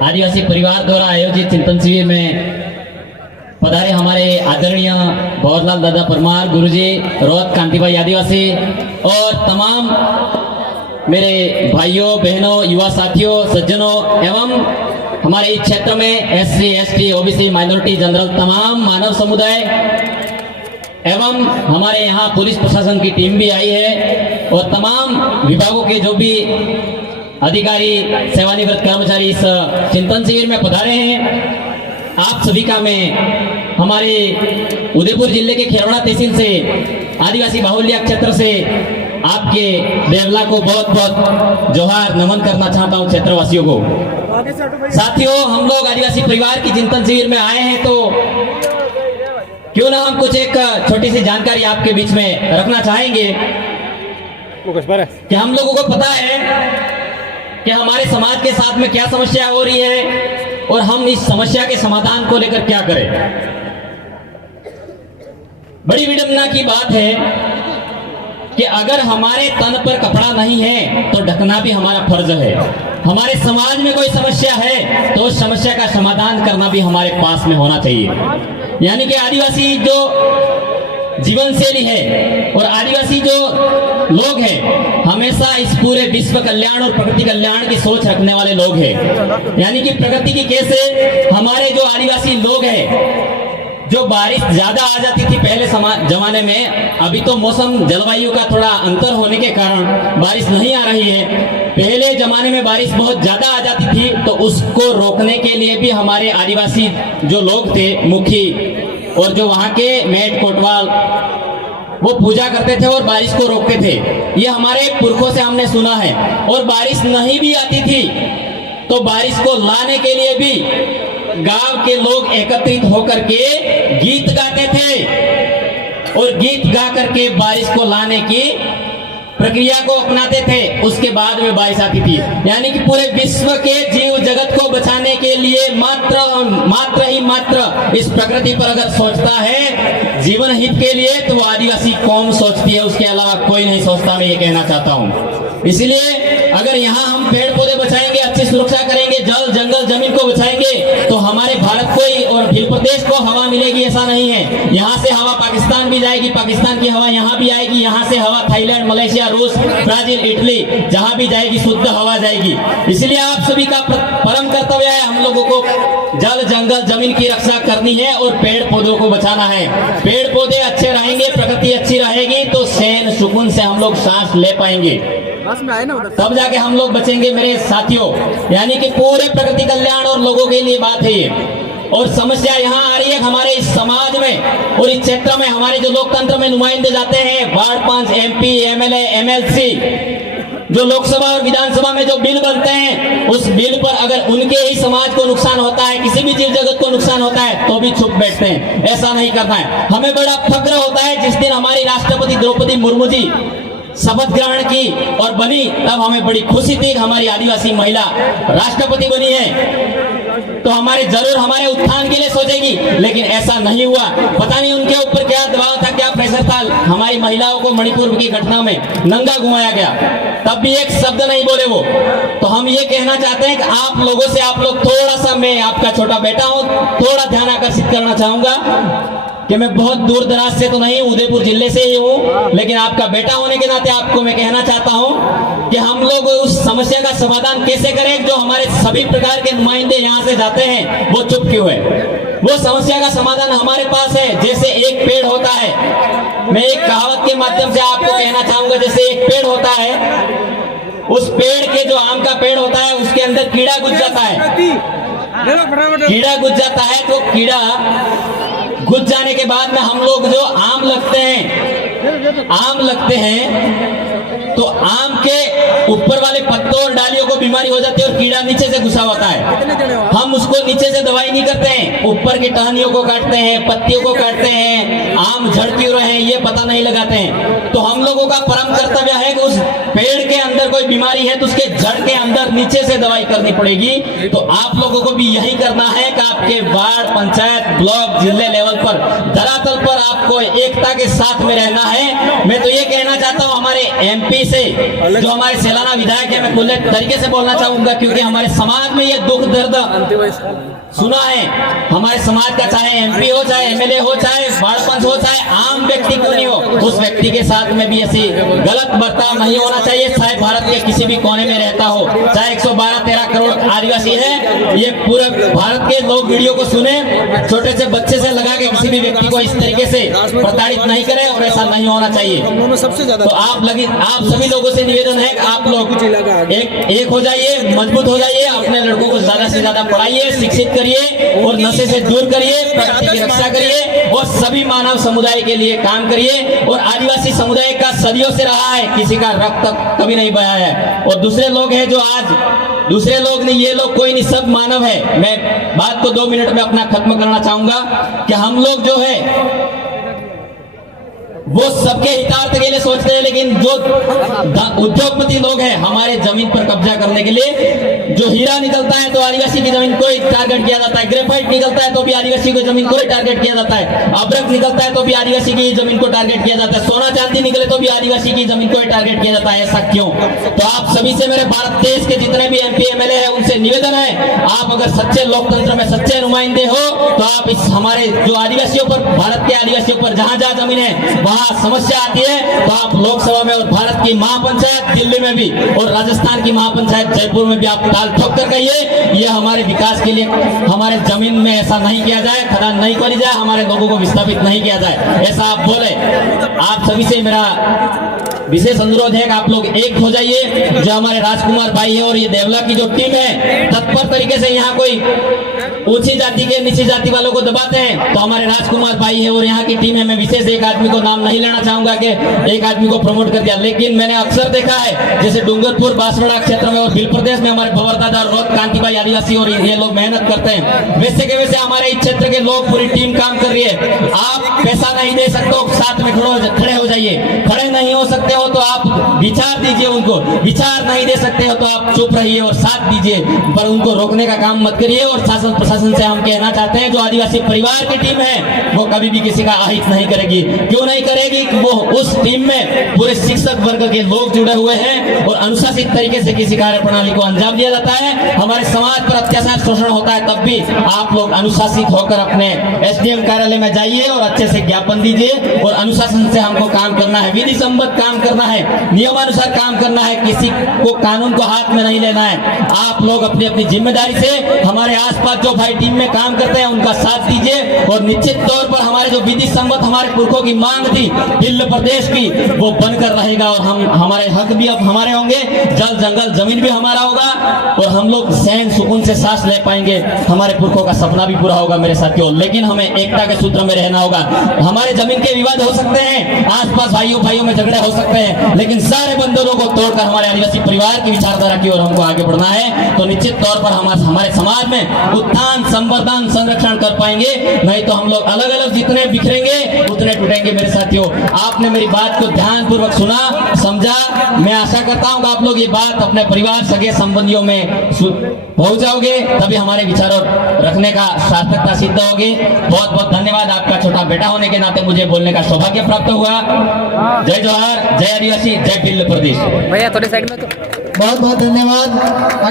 आदिवासी परिवार द्वारा आयोजित चिंतन शिविर में पधारे हमारे आदरणीय भवरलाल दादा परमार गुरुजी, रोहत कांतिभाई आदिवासी और तमाम मेरे भाइयों बहनों, युवा साथियों, सज्जनों एवं हमारे इस क्षेत्र में SC, ST, OBC, minority, general तमाम मानव समुदाय एवं हमारे यहाँ पुलिस प्रशासन की टीम भी आई है और तमाम विभागों के जो भी अधिकारी, सेवानिवृत्त कर्मचारी इस चिंतन शिविर में पधारे हैं। आप सभी का मैं हमारे उदयपुर जिले के खेरवड़ा तहसील से आदिवासी बाहुल्य क्षेत्र से आपके देवला को बहुत बहुत जोहार नमन करना चाहता हूं क्षेत्रवासियों को। साथियों, हम लोग आदिवासी परिवार की चिंतन शिविर में आए हैं तो क्यों ना हम कुछ एक छोटी सी जानकारी आपके बीच में रखना चाहेंगे कि हम लोगों को पता है कि हमारे समाज के साथ में क्या समस्या हो रही है और हम इस समस्या के समाधान को लेकर क्या करें। बड़ी विडंबना की बात है कि अगर हमारे तन पर कपड़ा नहीं है तो ढकना भी हमारा फर्ज है। हमारे समाज में कोई समस्या है तो उस समस्या का समाधान करना भी हमारे पास में होना चाहिए। यानी कि आदिवासी जो जीवन शैली है और आदिवासी जो लोग हैं हमेशा इस पूरे विश्व कल्याण और प्रकृति कल्याण की सोच रखने वाले लोग हैं। यानी कि प्रकृति की कैसे हमारे जो आदिवासी लोग हैं, जो बारिश ज्यादा आ जाती थी पहले जमाने में, अभी तो मौसम जलवायु का थोड़ा अंतर होने के कारण बारिश नहीं आ रही है। पहले जमाने में बारिश बहुत ज्यादा आ जाती थी तो उसको रोकने के लिए भी हमारे आदिवासी जो लोग थे, मुखी और जो वहां के मेट कोटवाल, वो पूजा करते थे और बारिश को रोकते थे। ये हमारे पुरखों से हमने सुना है। और बारिश नहीं भी आती थी तो बारिश को लाने के लिए भी गांव के लोग एकत्रित होकर के गीत गाते थे और गीत गा करके बारिश को लाने की प्रक्रिया को अपनाते थे। उसके बाद में बारिश आती थी। यानी कि पूरे विश्व के जीव जगत को बचाने के लिए मात्र इस प्रकृति पर अगर सोचता है जीवन हित के लिए तो वो आदिवासी कौम सोचती है, उसके अलावा कोई नहीं सोचता। मैं ये कहना चाहता हूँ। इसलिए अगर यहाँ हम पेड़ पौधे बचाएंगे, अच्छी सुरक्षा करेंगे, जल जंगल जमीन को बचाएंगे तो हमारे भारत को ही और भील प्रदेश को हवा मिलेगी, ऐसा नहीं है। यहाँ से हवा पाकिस्तान भी जाएगी, पाकिस्तान की हवा यहाँ भी आएगी, यहाँ से हवा थाईलैंड, मलेशिया, रूस, ब्राजील, इटली जहाँ भी जाएगी शुद्ध हवा जाएगी। इसलिए आप सभी का परम कर्तव्य है, हम लोगों को जल जंगल जमीन की रक्षा करनी है और पेड़ पौधों को बचाना है। पेड़ पौधे अच्छे रहेंगे, प्रकृति अच्छी रहेगी तो चैन सुकून से हम लोग सांस ले पाएंगे, तब जाके हम लोग बचेंगे मेरे साथियों। यानी कि पूरे प्रकृति कल्याण और लोगों के लिए बात है ये। और समस्या यहाँ आ रही है हमारे इस समाज में और इस क्षेत्र में। हमारे जो लोकतंत्र में नुमाइंदे जाते हैं, वार्ड 5 MP, MLA, MLC, जो लोकसभा और विधानसभा में जो बिल बनते हैं, उस बिल पर अगर उनके ही समाज को नुकसान होता है, किसी भी जीव जगत को नुकसान होता है तो भी चुप बैठते हैं। ऐसा नहीं करना है। हमें बड़ा फक्र होता है जिस दिन हमारी राष्ट्रपति द्रौपदी मुर्मू जी शपथ ग्रहण की और बनी, तब हमें बड़ी खुशी थी कि हमारी आदिवासी महिला राष्ट्रपति बनी है तो हमारे जरूर हमारे उत्थान के लिए सोचेगी। लेकिन ऐसा नहीं हुआ। पता नहीं उनके ऊपर क्या दबाव था, क्या प्रेशर था। हमारी महिलाओं को मणिपुर की घटना में नंगा घुमाया गया, तब भी एक शब्द नहीं बोले वो। तो हम ये कहना चाहते हैं कि आप लोगों से आप लोग थोड़ा सा, मैं आपका छोटा बेटा हूँ, थोड़ा ध्यान आकर्षित करना चाहूंगा कि मैं बहुत दूर दराज से तो नहीं, उदयपुर जिले से ही हूँ, लेकिन आपका बेटा होने के नाते आपको मैं कहना चाहता हूँ कि हम लोग उस समस्या का समाधान कैसे करें। जो हमारे सभी प्रकार के नुमाइंदे यहाँ से जाते हैं वो चुप क्यों है? वो समस्या का समाधान हमारे पास है। जैसे एक पेड़ होता है, मैं एक कहावत के माध्यम से आपको कहना चाहूंगा, जैसे एक पेड़ होता है, उस पेड़ के जो आम का पेड़ होता है उसके अंदर कीड़ा घुस जाता है। कीड़ा घुस जाता है तो कीड़ा घुस जाने के बाद में हम लोग जो आम लगते हैं तो आम के ऊपर वाले पत्तों और डालियों को बीमारी हो जाती है और कीड़ा नीचे से घुसा होता है। हम उसको नीचे से दवाई नहीं करते हैं, ऊपर की टहनियों को काटते हैं, पत्तियों को काटते हैं, आम झड़ क्यों रहे हैं ये पता नहीं लगाते हैं। तो हम लोगों का परम कर्तव्य है कि उस पेड़ के अंदर कोई बीमारी है तो उसके जड़ के अंदर नीचे से दवाई करनी पड़ेगी। तो आप लोगों को भी यही करना है कि आपके वार्ड, पंचायत, ब्लॉक, जिले लेवल पर धरातल पर आपको एकता के साथ में रहना है। मैं तो ये कहना चाहता हूँ हमारे एमपी से जो हमारे सेलाना विधायक है, मैं खुले तरीके से बोलना चाहूंगा क्योंकि हमारे समाज में ये दुख दर्द सुना है। हमारे समाज का चाहे एमपी हो, चाहे एमएलए हो, चाहे वार्ड पंच हो, चाहे आम व्यक्ति क्यों नहीं हो, उस व्यक्ति के साथ में भी ऐसी गलत बर्ताव नहीं होना चाहिए, चाहे भारत के किसी भी कोने में रहता हो। चाहे 112-13 करोड़ आदिवासी है, ये पूरे भारत के लोग वीडियो को सुने, छोटे से बच्चे से लगा के किसी भी व्यक्ति को इस तरीके से प्रताड़ित नहीं करें और ऐसा नहीं होना चाहिए। तो आप सभी लोगों से निवेदन है कि आप लोग एक हो जाइए, मजबूत हो जाइए, अपने लड़कों को ज्यादा से ज्यादा पढ़ाइए, शिक्षित करिए और नशे से दूर करिए, प्रकृति की रक्षा करिए और सभी मानव समुदाय के लिए काम करिए। और आदिवासी समुदाय का सदियों से रहा है, किसी का रक्त कभी नहीं बहा है। और दूसरे लोग हैं जो आज दूसरे लोग नहीं, ये लोग कोई नहीं, सब मानव है। मैं बात को 2 मिनट में अपना खत्म करना चाहूंगा कि हम लोग जो है वो सबके हितार्थ के लिए सोचते हैं, लेकिन जो उद्योगपति लोग हैं हमारे जमीन पर कब्जा करने के लिए, जो हीरा निकलता है तो आदिवासी की जमीन को ही टारगेट किया जाता है, ग्रेफाइट निकलता है तो भी आदिवासी की जमीन को ही टारगेट किया जाता है, अभ्रक निकलता है तो भी आदिवासी की जमीन को टारगेट किया जाता है, सोना चांदी निकले तो भी आदिवासी की जमीन को ही टारगेट किया जाता है। ऐसा क्यों? तो आप सभी से मेरे भारत देश के जितने भी एमपी एमएलए हैं उनसे निवेदन है, आप अगर सच्चे लोकतंत्र में सच्चे नुमाइंदे हो तो आप इस हमारे जो आदिवासियों पर, भारत के आदिवासियों पर जहां जहां जमीन है वहां समस्या आती है तो आप लोकसभा में और भारत की महापंचायत दिल्ली में भी और राजस्थान की महापंचायत जयपुर में भी आप ताल ठोक कर कहिए ये हमारे विकास के लिए हमारे जमीन में ऐसा नहीं किया जाए, खदान नहीं करी जाए, हमारे लोगों को विस्थापित नहीं किया जाए, ऐसा आप बोले। आप सभी से मेरा विशेष अनुरोध है कि आप लोग एक हो जाइए। जो हमारे राजकुमार भाई है और ये देवला की जो टीम है तत्पर तरीके से यहाँ कोई ऊंची जाति के नीची जाति वालों को दबाते हैं तो हमारे राजकुमार भाई है और यहाँ की टीम है। मैं विशेष एक आदमी को नाम नहीं लेना चाहूंगा कि एक आदमी को प्रमोट कर दिया, लेकिन मैंने अक्सर देखा है जैसे डूंगरपुर, बांसवाड़ा क्षेत्र में और भील प्रदेश में हमारे भंवरदादा और रोहत कांति भाई आदिवासी और ये लोग मेहनत करते हैं। वैसे के वैसे हमारे इस क्षेत्र के लोग, पूरी टीम काम कर रही है। आप पैसा नहीं दे सकते हो, साथ में खड़े हो जाइए। खड़े नहीं हो सकते हो तो आप विचार दीजिए, उनको विचार नहीं दे सकते हो तो आप चुप रहिए और साथ दीजिए, पर उनको रोकने का काम मत करिए। और शासन प्रशासन से हम कहना चाहते हैं जो आदिवासी परिवार की टीम है वो कभी भी किसी का अहित नहीं करेगी। क्यों नहीं करेगी? वो उस टीम में पूरे शिक्षक वर्ग के लोग जुड़े हुए हैं और अनुशासित तरीके से किसी कार्य प्रणाली को अंजाम दिया जाता है। हमारे समाज पर अत्याचार शोषण होता है तब भी आप लोग अनुशासित होकर अपने एसडीएम कार्यालय में जाइए और अच्छे से ज्ञापन दीजिए। और अनुशासन से हमको काम करना है, विधि सम्मत काम करना है, नियमानुसार काम करना है, किसी को कानून को हाथ में नहीं लेना है। आप लोग अपनी अपनी जिम्मेदारी से हमारे आसपास जो भाई टीम में काम करते हैं उनका साथ दीजिए और निश्चित तौर पर हमारे जो विधि सम्मत हमारे पुरखों की मांग थी दिल्ली प्रदेश की वो बनकर रहेगा और हम हमारे हक भी अब हमारे होंगे, जल जंगल जमीन भी हमारा होगा और हम लोग सहन सुकून से सांस ले पाएंगे। हमारे पुरखों का सपना भी पूरा होगा मेरे साथियों, लेकिन हमें एकता के सूत्र में रहना होगा। हमारे जमीन के विवाद हो सकते हैं, आसपास भाइयों में झगड़े हो सकते हैं, लेकिन सारे बंधनों को तोड़कर हमारे आदिवासी परिवार की विचारधारा की ओर हमको आगे बढ़ना है। तो निश्चित तौर पर हमारे समाज में उत्थान, संवर्धन, संरक्षण कर पाएंगे, नहीं तो हम लोग अलग अलग जितने बिखरेंगे उतने टूटेंगे। मेरे साथियों, आपने मेरी बात को ध्यानपूर्वक सुना, समझा। मैं आशा करता हूँ कि आप लोग ये बात अपने परिवार, सगे संबंधियों में पहुंचाओगे, तभी हमारे विचारों रखने का सार्थकता सिद्ध होगी। बहुत बहुत धन्यवाद। आपका छोटा बेटा होने के नाते मुझे बोलने का सौभाग्य प्राप्त हुआ। जय जोहार, जय आदिवासी, जय दिल्ली प्रदेश। भैया थोड़ी साइड में तो बहुत बहुत धन्यवाद।